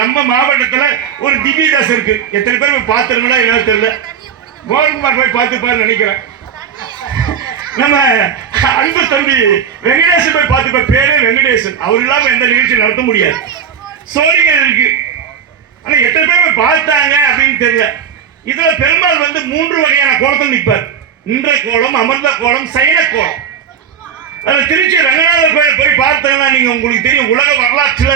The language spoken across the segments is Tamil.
நம்ம மாவட்டத்துல ஒரு திவ்ய தேசம் இருக்கு. எத்தனை பேர் பார்த்துருங்களா என்ன தெரியல. மோகன்குமார் போய் பார்த்துப்பாரு நினைக்கிறேன். நம்ம அன்பு தம்பி வெங்கடேசன் போய் பார்த்துப்ப. பேரே வெங்கடேசன். அவர் இல்லாம எந்த நிகழ்ச்சி நடத்த முடியாது. சோழிகள் இருக்கு. ஆனா எத்தனை பேர் பார்த்தாங்க அப்படின்னு தெரியல. இதுல பெருமாள் 3 வகையான கோலத்தில் நிற்பார். நின்ற கோலம், அமர்ந்த கோலம், சைன கோலம். திருச்சி ரங்கநாதர் கோயில் போய் பார்த்தீங்கன்னா நீங்க உங்களுக்கு தெரியும், உலக வரலாற்றுல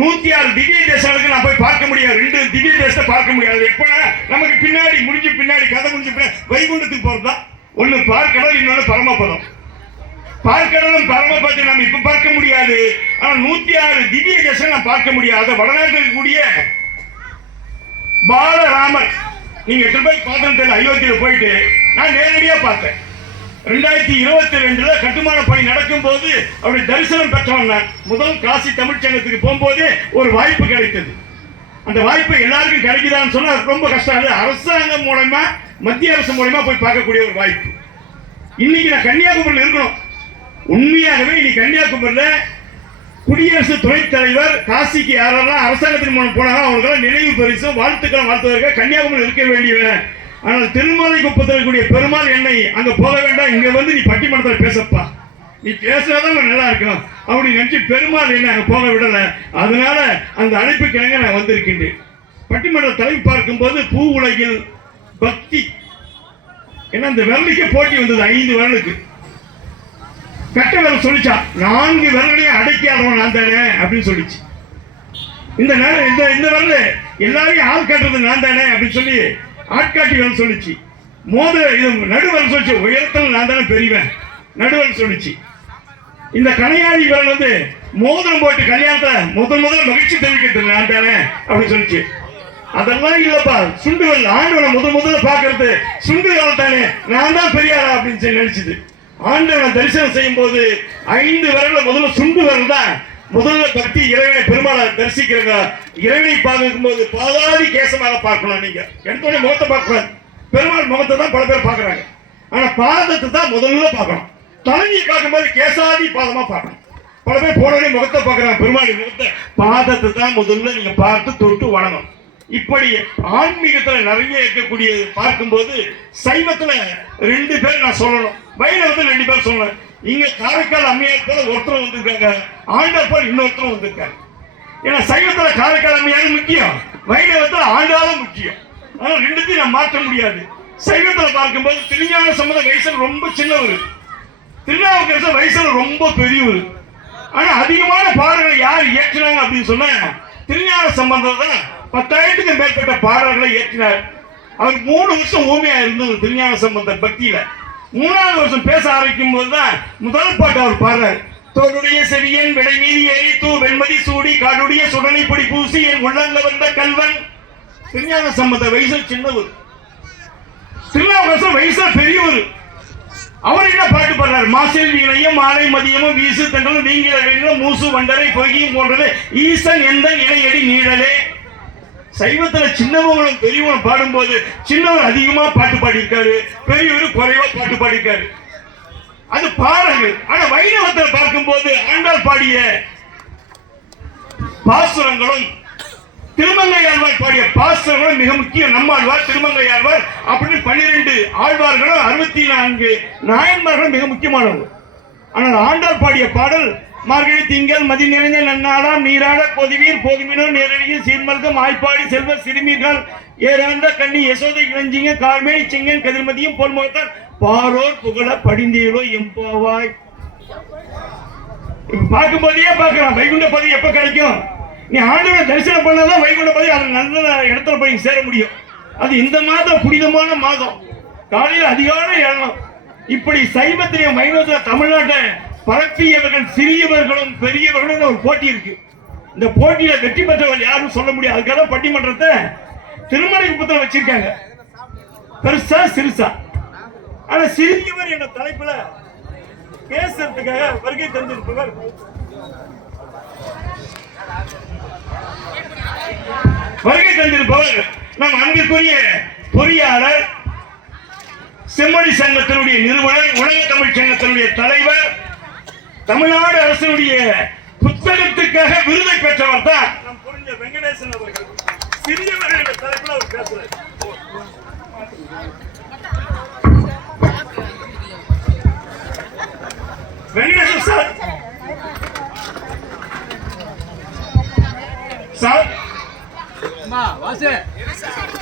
106 திவ்ய தேசங்களுக்கு நான் போய் பார்க்க முடியாது. 2 திவ்ய தேசத்தை பார்க்க முடியாது. எப்பனா நமக்கு பின்னாடி கதை முடிஞ்ச பின்னாடி வைகுண்டத்துக்கு போறதுதான். ஒண்ணு பார்க்கடல், இன்னொன்னு பரமபதம். பார்க்கடலும் பரமபதத்தை நம்ம இப்ப பார்க்க முடியாது. ஆனா 106 திவ்ய தேசம் நான் பார்க்க முடியாது. வடநாட்டில் கூடிய பாலராமர் நீங்க எத்தனை பேர் பார்த்தோம் தெரியல. அயோத்தியில போயிட்டு நான் நேரடியா பார்த்தேன். 2022 கட்டுமான பணி நடக்கும் போது அவருடைய தரிசனம் பெற்றவன் நான். முதல் காசி தமிழ்ச்சங்கத்துக்கு போகும்போது ஒரு வாய்ப்பு கிடைத்தது. அந்த வாய்ப்பு எல்லாருக்கும் கிடைக்குதான்னு சொன்னா ரொம்ப கஷ்டம். அது அரசாங்கம் மூலமா, மத்திய அரசு மூலமா போய் பார்க்கக்கூடிய ஒரு வாய்ப்பு. இன்னைக்கு நான் கன்னியாகுமரியில் இருக்கணும். உண்மையாகவே இன்னைக்கு கன்னியாகுமரியில குடியரசு துணைத் தலைவர் காசிக்கு யாரெல்லாம் அரசாங்கத்தின் மூலம் போனாங்க அவங்களுக்கெல்லாம் நினைவு பரிசு வாழ்த்துவதற்காக கன்னியாகுமரியில் இருக்க வேண்டியவன். ஆனால் திருமலை குப்பத்தில் கூடிய பெருமாள் என்னை அங்க போக வேண்டாம், இங்க நீ பட்டிமன்றத்தில் பேசப்பா, நீ பேசுறதான் நல்லா இருக்கும் அப்படி நினைச்சு பெருமாள் என்ன அங்க போக விடல. அதனால அந்த அழைப்புக்கிழங்க நான் வந்திருக்கின்றேன். பட்டிமன்ற தலைப்பு பார்க்கும் போது பூ உலகில் பக்தி என்ன அந்த விரலுக்கு போட்டி வந்தது. 5 விரலுக்கு கட்ட விரல் சொல்லிச்சா 4 விரலையும் அடக்கியாதவன் நான் தானே அப்படின்னு சொல்லிச்சு. இந்த விரல் எல்லாரையும் ஆள் கட்டுறது நான் தானே அப்படின்னு சொல்லி ஆட்காட்டி விரல் சொல்லிச்சு. நடுவரல் சொல்லிச்சு, உயரத்தில் நான் தானே பெரியவன் நடுவரல் சொல்லிச்சு. இந்த கணையாளி விரல் மோதிரம் போட்டு கல்யாணத்தை முதல் மகிழ்ச்சி தெரிவிக்கிறது நான் தானே அப்படின்னு சொல்லிச்சு. அதெல்லாம் இல்லப்பா, சுண்டு விரல் ஆண்டவனை முதல்ல பாக்குறது சுண்டு விரல் தானே, நான் தான் பெரியாரா அப்படின்னு சொல்லி நினைச்சது. ஆண்டவனை தரிசனம் செய்யும் போது 5 விரல்ல முதல்ல சுண்டு விரல் தான் முதல்ல பக்தி. இறைவனை பெருமாளை தரிசிக்கிறவங்க இறைவனை பார்க்கும் போது பாதாதி கேசமாக பார்க்கணும். நீங்க எடுத்தோடனே முகத்தை பார்க்கணும். பெருமாள் முகத்தை தான் பல பேர் பார்க்கறாங்க. ஆனா பாதத்தை தான் முதல்ல பார்க்கணும். தலையை பார்க்கும்போது கேசாதி பாதமா பார்க்கணும். பல பேர் போனோடனே முகத்தை பார்க்கறாங்க. பெருமாள் முகத்தை, பாதத்தை தான் முதல்ல நீங்க பார்த்து தொட்டு வணங்கணும். இப்படி ஆன்மீகத்துல நிறைய இருக்கக்கூடிய பார்க்கும்போது சைவத்துல 2 பேர் நான் சொல்லணும், வைணவத்தில் 2 பேர் சொல்லணும். இங்க காரைக்கால் அம்மையார் போல ஒருத்தர் வந்திருக்காங்க, ஆண்டாள் போல இன்னொருத்தரும் வந்திருக்காங்க. ஏன்னா சைவத்துல காரைக்கால் அம்மையாரும் முக்கியம், வைணவத்துல ஆண்டாளும் முக்கியம். ஆனா 2த்தையும் நான் மாற்ற முடியாது. சைவத்துல பார்க்கும்போது திருஞான சம்பந்த வயசுல ரொம்ப சின்னவர், திருநாவுக்கரசர் வயசுல ரொம்ப பெரியவர். ஆனா அதிகமான பாடல்களை யார் இயற்றினாங்க அப்படின்னு சொன்னா திருஞான சம்பந்தம் தான் 10,000க்கும் மேற்பட்ட பாடல்களை இயற்றினார். அவர் 3 வருஷம் ஊமையா இருந்தது திருஞான சம்பந்த பக்தியில. 3வது வருஷம் பேச ஆரம்பிக்கும் போதுதான் முதல் பாட்டு அவர் பாடுறார். தோடுடைய செவியன் விடை மீதி ஏறி தூ வெண்மதி சூடி காடுடைய சுடனை பொடி பூசி என் உள்ளங்க வந்த கல்வன். திருஞான சம்பந்த வயசு சின்னவர், திருநாவுக்கரசர் வயசு பெரியவர். அவர் என்ன பாட்டு பாடுறார்? மாசில் வீணையும் மாலை மதியமும் வீசு தங்களும் நீங்கிற வேண்டும் மூசு வண்டரை பொய்யும் போன்றது ஈசன் எந்த இணையடி நீழலே. சைவத்துல சின்னவங்களும் பெரியவங்களும் பாடும்போது சின்னவர் அதிகமா பாட்டு பாடியிருக்காரு, பெரியவர் குறைவா பாட்டு பாடியிருக்காரு. அது பாடல்கள். ஆனா வைணவத்தை பார்க்கும்போது ஆண்டாள் பாடிய பாசுரங்களும் திருமங்கை ஆழ்வார் பாடிய பாசுரங்களும் மிக முக்கியம். நம்மாழ்வார், திருமங்கை ஆழ்வார் அப்படின்னு 12 ஆழ்வார்களும் 64 நாயன்மார்களும் மிக முக்கியமானவங்க. ஆனால் ஆண்டாள் பாடிய பாடல் மார்கழி திங்கள் மதி நிறைந்த நன்னாளாம் நீராட பொதுவீர் போதுமினோ நேரடியில் சீர்மல்கம் ஆய்ப்பாடி செல்வ சிறுமீர்கள் ஏறாந்த கண்ணி யசோதை இளஞ்சிங்க கார்மேனி சிங்கன் கதிர்மதியும் போல் முகத்தால் பாரோர் புகழ படிந்தீரோ எம்பாவாய். பார்க்கும்போதே பார்க்கலாம் வைகுண்ட பதவி எப்ப கிடைக்கும். நீ ஆண்டவனை தரிசனம் பண்ணாதான் வைகுண்ட பதவி அது நல்ல இடத்துல போய் சேர முடியும். அது இந்த மாதம் புனிதமான மாதம், காலையில் அதிகாலை ஏறணும். இப்படி சைவத்திலையும் வைணவத்தில் தமிழ்நாட்டை பரப்பியவர்கள் சிறியவர்களும் பெரியவர்களும் ஒரு போட்டி இருக்கு. இந்த போட்டியில வெற்றி பெற்றவர்கள் யாரும் சொல்ல முடியாது. அதுக்காக பட்டிமன்றத்தை திருமலை குப்பத்தில் வச்சிருக்காங்க, பெருசா சிறுசா. ஆனா சிறியவர் என்ற தலைப்புல பேசுறதுக்காக வருகை தந்திருப்பவர் நம் அன்பிற்குரிய பொறியாளர், செம்மொழி சங்கத்தினுடைய நிறுவனர், உலக தமிழ் சங்கத்தினுடைய தலைவர், தமிழ்நாடு அரசுடைய புத்தகத்துக்காக விருதை பெற்றவர் தான் நம் புரிஞ்ச வெங்கடேசன் சார் சார் வாசு